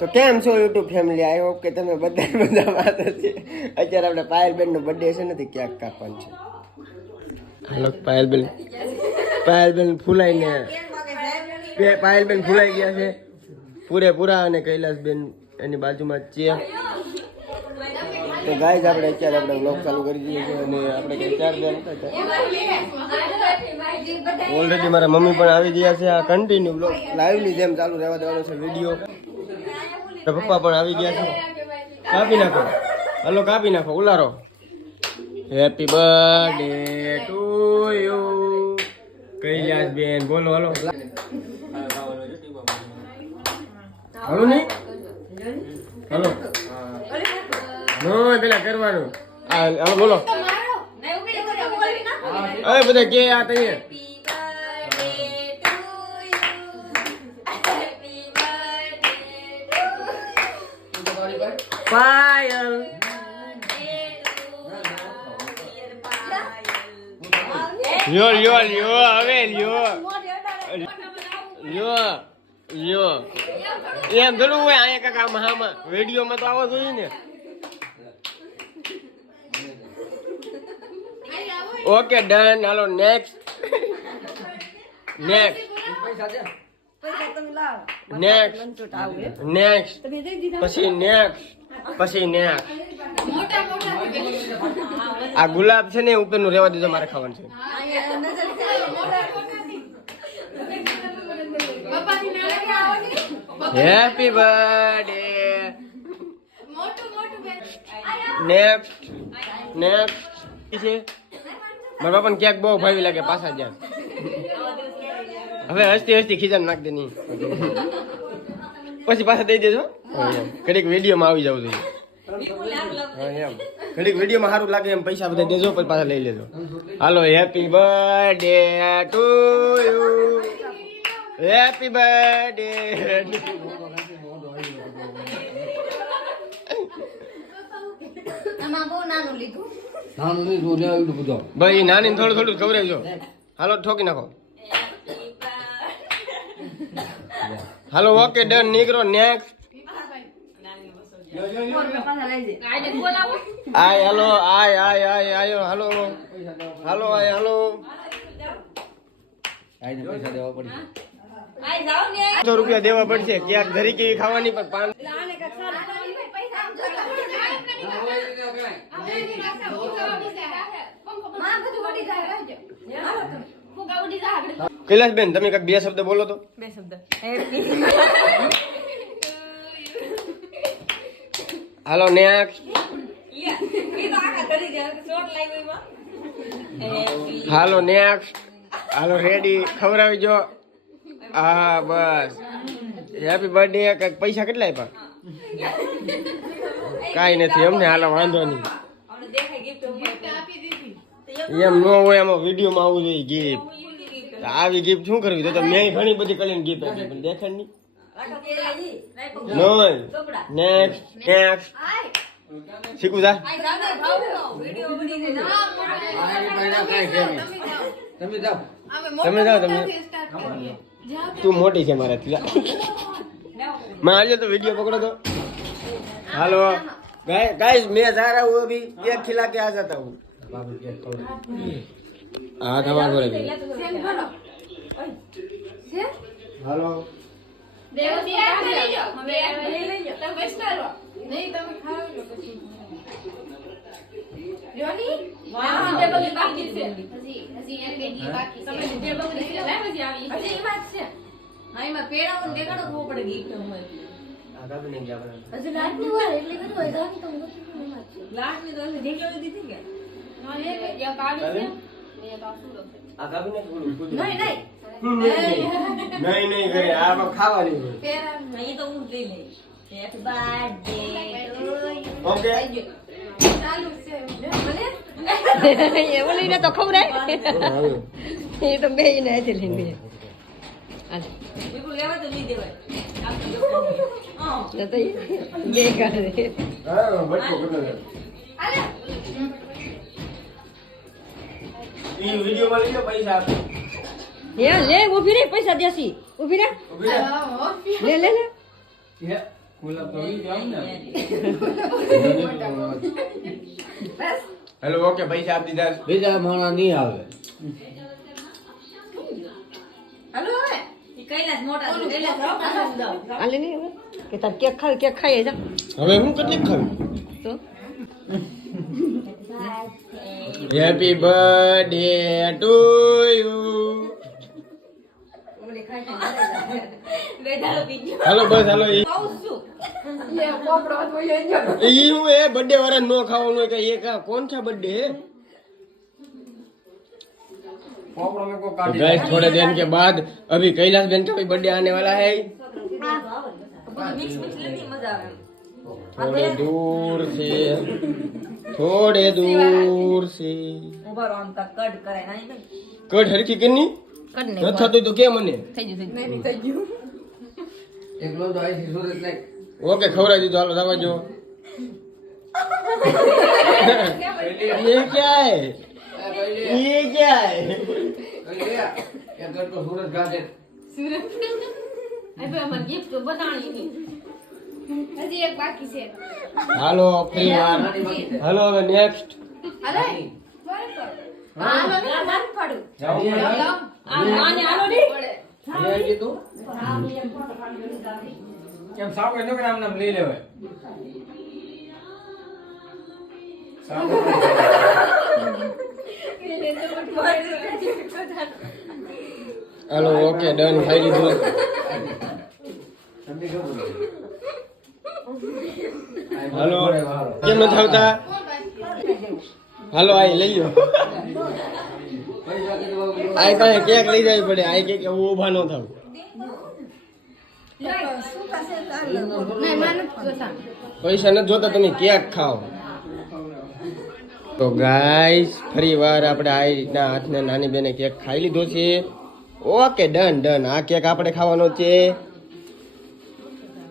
તો કેમ છો યુટ્યુબ ફેમિલી? આઈ હોપ કે તમે બધા વાત છે. અત્યારે આપણે પાયલબેન નો બર્થડે છે ને, તે ક્યાંક કાપવાનું છે. હાલો પાયલબેન ફૂલાઈને પાયલબેન ફૂલાઈ ગયા છે પૂરેપૂરા, અને કૈલાસબેન એની બાજુમાં છે. તો ગાઈઝ આપણે અત્યારે વ્લોગ ચાલુ કરી દઈએ છીએ, અને આપણે કઈ 4 ઓલરેડી મારા મમ્મી પણ આવી ગયા છે. આ કન્ટિન્યુ વ્લોગ લાઈવની જેમ ચાલુ રહેવા દેવાનો છે વિડીયો. તો પપ્પા પણ આવી ગયા છે. કાપી નાખો, હલો કાપી નાખો, ઉલારો. હેપી બર્થડે ટુ યુ કૈલાસબેન, બોલો હલો હલો નહીં હલો નો પેલા કરવાનું. હા બોલો. અરે બધા કે આ તઈએ પાયલ લ્યો લ્યો લ્યો હવે લ્યો લ્યો લ્યો એમ થોડું હોય. અહીંયા કાકા મહામાં વિડીયોમાં તો આવો જોઈએ ને. Okay done. હાલો નેક્સ્ટ નેક્સ્ટ નેક્સ્ટ નેક્સ્ટ પછી નેક્સ્ટ પછી નેક્સ્ટ. આ ગુલાબ છે ને ઉપરનું રહેવા દીધો, મારે ખાવાનું છે. Happy birthday. નેક્સ્ટ નેક્સ્ટ છે. મારા બાપાને ક્યાંક બહુ ભાવી લાગે, પાછા જ્યાં હવે હસતી હસતી ખીજાને નાખ દે નહીં, પછી પાછા દઈ દેજો. ઘડીક વિડીયોમાં આવી જવું જોઈએ. એમ ઘડીક વિડીયોમાં સારું લાગે એમ પૈસા બધા દેજો, પછી પાછા લઈ લેજો. હાલો happy birthday to you, happy birthday. ભાઈ નાની થોડું થોડું ખવડાવજો. હાલો ઠોકી નાખો. હાલો ઓકે ડન. નીકળો નેક્સ્ટ. આય હાલો આય આય આય આયો હાલો હાલો આય હાલો. 500 રૂપિયા દેવા પડશે. ક્યાંક ધરી કેવી ખાવાની પણ 5. કૈલાસબેન તમે કઈક 2 શબ્દ બોલો તો. 2 શબ્દ. હાલો નેક્સ્ટ. હાલો નેક્સ્ટ. હાલો રેડી. ખવડાવી જો. હા બસ. Happy birthday. કઈક પૈસા કેટલા આપ્યા? કાઈ નથી અમને. હાલો વાંધો નહીં. એમ ન હોય, એમાં વિડીયોમાં આવવું જોઈએ ગિફ્ટ. આવી ગિફ્ટ શું કરવી? તો મેં ઘણી બધી કરીને ગિફ્ટ આપી પણ દેખાડ નહીં. Next next. શીખું જા. તમે જાઓ તમે. તું મોટી છે મારાથી. मैं आज तो वीडियो पकड़ो तो. हेलो गाइस मैं जा रहा हूँ अभी. केक खिला के आ जाता हूँ. हाँ थमा बोले. हेलो नहीं नहीं करे आप खावा नहीं. नहीं तो उठ ले. Happy birthday okay. ये बोली ना तो खबर है. ये तो बे ही नहीं चली बे. आज ये बोले मत नहीं देवे. आप तो तो बे कर दे. हां बच्चों को दे. आले ये वीडियो वाली के पैसा आप ये ले वो भी रे पैसा देसी वो भी रे ले ले ले ये હેલો ઓકે પૈસા આપી દીધા બીજા માણસ નહીં આવે. આલે નહીં હવે કે તાર કેક ખાઈ જા હવે હું કેટલીક ખાવી તો હેપી બર્થડે ટુ યુ હાલો બસ હાલો ઈ હું એ બર્થડે વાળા નો ખાવાનું કે એ કોણ છે બર્થડે गाइस थोड़े दिन के बाद अभी कैलाश बहन का भी बर्थडे आने वाला है थोड़े दूर से कट हरकी करनी न थતું તો કે મને એકલો તો આઈ સુરત ને ઓકે ખવડાવી દીધું હાલો દવા જો ये क्या है ये क्या है એક તો સુરત ગાજે હાલો ફરી વાર હાલો હવે નેક્સ્ટ કેમ સાવ એનો કે નામ લઈ લેવાય હાલો ઓકે ડન ખાઈ લીધું હાલો કેમ નથી આવતા હાલો આઈ લઈ લો આઈ પાસે કેક લઈ જવી પડે આઈ કેક એવું ઊભા ન થાવ પૈસા નથી જોતા તમે કેક ખાઓ તો ગાઈસ ફરી વાર આપણે આ રીતના હાથને નાની બેને કેક ખાઈ લીધો છે ઓકે ડન આ કેક આપણે ખાવાનો છે